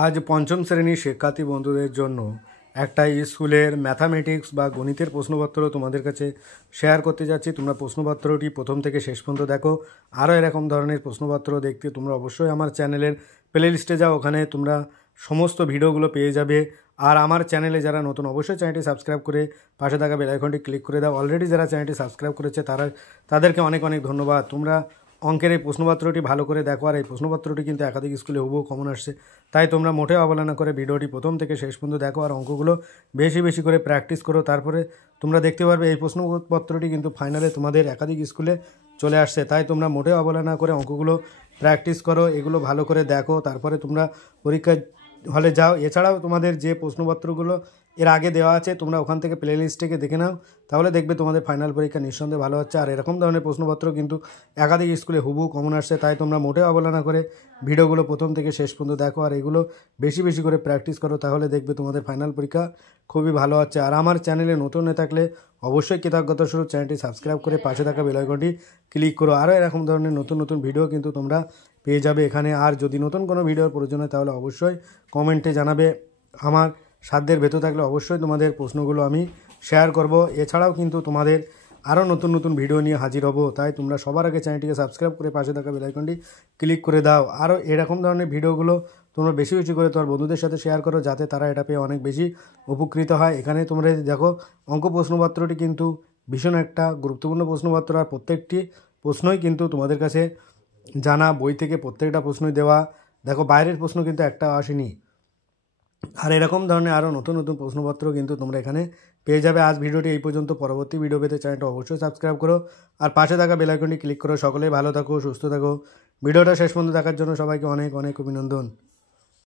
আজ পঞ্চম শ্রেণীর শিক্ষার্থী বন্ধুদের জন্য একটা স্কুলের ম্যাথামেটিক্স বা গণিতের প্রশ্নপত্র তোমাদের কাছে শেয়ার করতে যাচ্ছি। তোমরা প্রশ্নপত্রটি প্রথম থেকে শেষ পর্যন্ত দেখো। আরও এরকম ধরনের প্রশ্নপত্র দেখতে তোমরা অবশ্যই আমার চ্যানেলের প্লে লিস্টে যাও, ওখানে তোমরা সমস্ত ভিডিওগুলো পেয়ে যাবে। আর আমার চ্যানেলে যারা নতুন, অবশ্যই চ্যানেলটি সাবস্ক্রাইব করে পাশে থাকা বেল আইকনটি ক্লিক করে দাও। অলরেডি যারা চ্যানেলটি সাবস্ক্রাইব করেছে তাদেরকে অনেক অনেক ধন্যবাদ। তোমরা অঙ্কের এই প্রশ্নপত্রটি ভালো করে দেখো। আর এই প্রশ্নপত্রটি কিন্তু একাধিক স্কুলে হুবহু কমন আসছে, তাই তোমরা মোটেও অবহেলা করে ভিডিওটি প্রথম থেকে শেষ পর্যন্ত দেখো আর অঙ্কগুলো বেশি বেশি করে প্র্যাকটিস করো। তারপরে তোমরা দেখতে পারবে এই প্রশ্নপত্রটি কিন্তু ফাইনালে তোমাদের একাধিক স্কুলে চলে আসছে, তাই তোমরা মোটেও অবহেলা করে অঙ্কগুলো প্র্যাকটিস করো, এগুলো ভালো করে দেখো, তারপরে তোমরা পরীক্ষা হলে যাও। এছাড়াও তোমাদের যে প্রশ্নপত্রগুলো এর আগে দেওয়া আছে তোমরা ওখান থেকে প্লে লিস্ট থেকে দেখে নাও, তাহলে দেখবে তোমাদের ফাইনাল পরীক্ষা নিঃসন্দেহে ভালো হচ্ছে। আর এরকম ধরনের প্রশ্নপত্র কিন্তু একাধিক স্কুলে হুবহু কমন আসছে, তাই তোমরা মোটেও অবহেলা করে ভিডিওগুলো প্রথম থেকে শেষ পর্যন্ত দেখো আর এগুলো বেশি বেশি করে প্র্যাকটিস করো, তাহলে দেখবে তোমাদের ফাইনাল পরীক্ষা খুবই ভালো হচ্ছে। আর আমার চ্যানেলে নতুন হয়ে থাকলে অবশ্যই কৃতজ্ঞতা স্বরূপ চ্যানেলটি সাবস্ক্রাইব করে পাশে থাকা বেল আইকনটি ক্লিক করো। আরও এরকম ধরনের নতুন নতুন ভিডিও কিন্তু তোমরা পেয়ে যাবে এখানে। আর যদি নতুন কোনো ভিডিওর প্রয়োজন হয় তাহলে অবশ্যই কমেন্টে জানাবে। আমার সাধ্যের ভেতর থাকলে অবশ্যই তোমাদের প্রশ্নগুলো আমি শেয়ার করব। এছাড়াও কিন্তু তোমাদের আরও নতুন নতুন ভিডিও নিয়ে হাজির হব, তাই তোমরা সবার আগে চ্যানেলটিকে সাবস্ক্রাইব করে পাশে থাকা বেল আইকনটি ক্লিক করে দাও। আরও এরকম ধরনের ভিডিওগুলো তোমরা বেশি বেশি করে তোমার বন্ধুদের সাথে শেয়ার করো, যাতে তারা এটা পেয়ে অনেক বেশি উপকৃত হয়। এখানে তোমরা দেখো অঙ্ক প্রশ্নপত্রটি কিন্তু ভীষণ একটা গুরুত্বপূর্ণ প্রশ্নপত্র, আর প্রত্যেকটি প্রশ্নই কিন্তু তোমাদের কাছে জানা, বই থেকে প্রত্যেকটা প্রশ্নই দেওয়া। দেখো বাইরের প্রশ্ন কিন্তু একটা আসেনি। আর এরকম ধরনের আরও নতুন নতুন প্রশ্নপত্র কিন্তু তোমরা এখানে পেয়ে যাবে। আজ ভিডিওটি এই পর্যন্ত। পরবর্তী ভিডিও পেতে চ্যানেলটা অবশ্যই সাবস্ক্রাইব করো আর পাশে থাকা বেল আইকনটি ক্লিক করো। সকলেই ভালো থাকো, সুস্থ থাকো। ভিডিওটা শেষ পর্যন্ত দেখার জন্য সবাইকে অনেক অনেক অভিনন্দন।